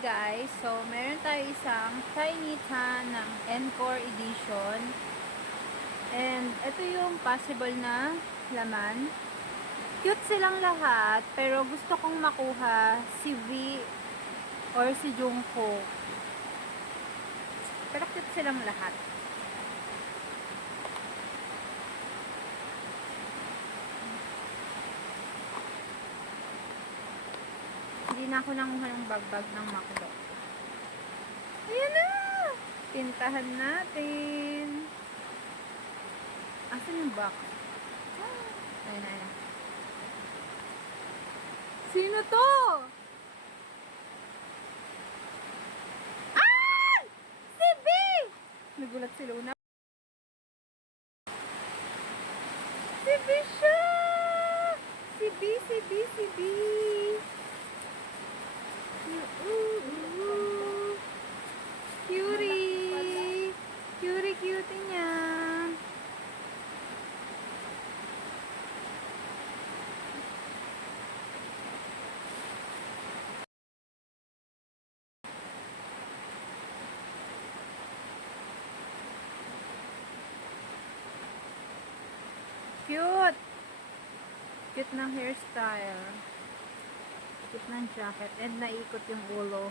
guys, so meron tayo isang Chinita ng Encore Edition. And ito yung possible na laman. Cute silang lahat, pero gusto kong makuha si V or si Jungkook. Pero cute silang lahat. Hindi na ako nanguha ng bagbag ng McDo. Ayan na! Pintahan natin. Asan yung box? Ayan na. Sino to? Ah! Si B! Nagulat si Luna. Si B siya! Si B, si B, si B! Cutie! Cutie niya! Cute! Cute ng hairstyle. Cute ng jacket. And naikot yung ulo.